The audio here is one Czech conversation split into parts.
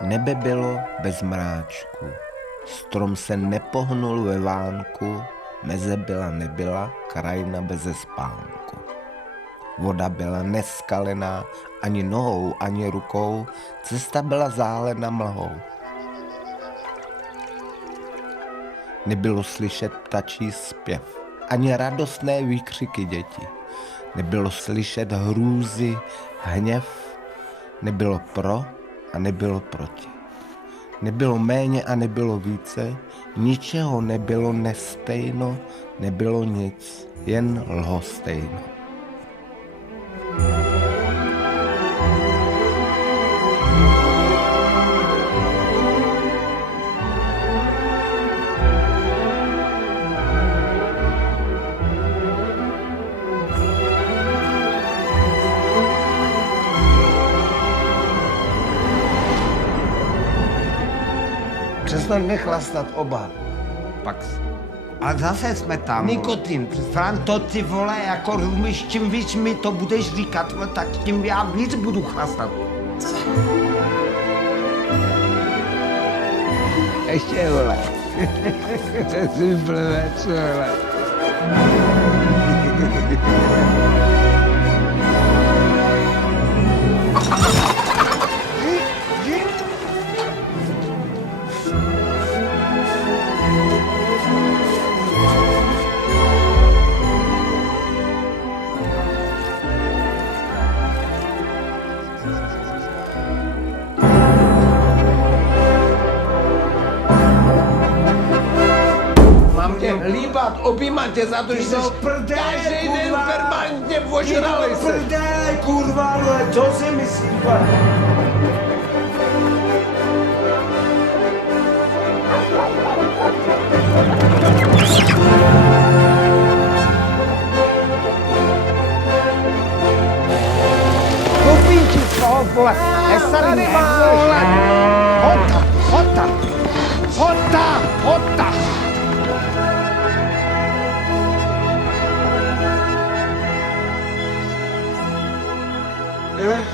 Nebe bylo bez mráčku, strom se nepohnul ve vánku, meze byla nebyla, krajina beze spánku. Voda byla neskalená ani nohou, ani rukou, cesta byla zálena mlhou. Nebylo slyšet ptačí zpěv, ani radostné výkřiky dětí. Nebylo slyšet hrůzy, hněv, nebylo pro a nebylo proti. Nebylo méně a nebylo více, ničeho nebylo nestejno, nebylo nic, jen lhostejno. Přestaňme chlastat oba. Pax. Ale zase jsme tam. Nikotin. Fran, to ty vole, jako rozumíš, čím víc mi to budeš říkat, tak tím já víc budu chlastat. Ještě vole. Ty blbé, co vole. Líbat, objímat tě za to, že jsi každý den permanentně ožralej se. Prdele, kurva, ale co si myslíš? Kupíči z toho, vole, starý vole. Hota.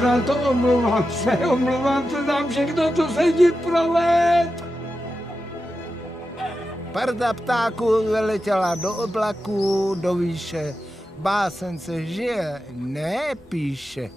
Na to omlouvám se za všechno, co se ti proved. Parda ptáků vyletěla do oblaků, do výše. Básen se žije, ne píše.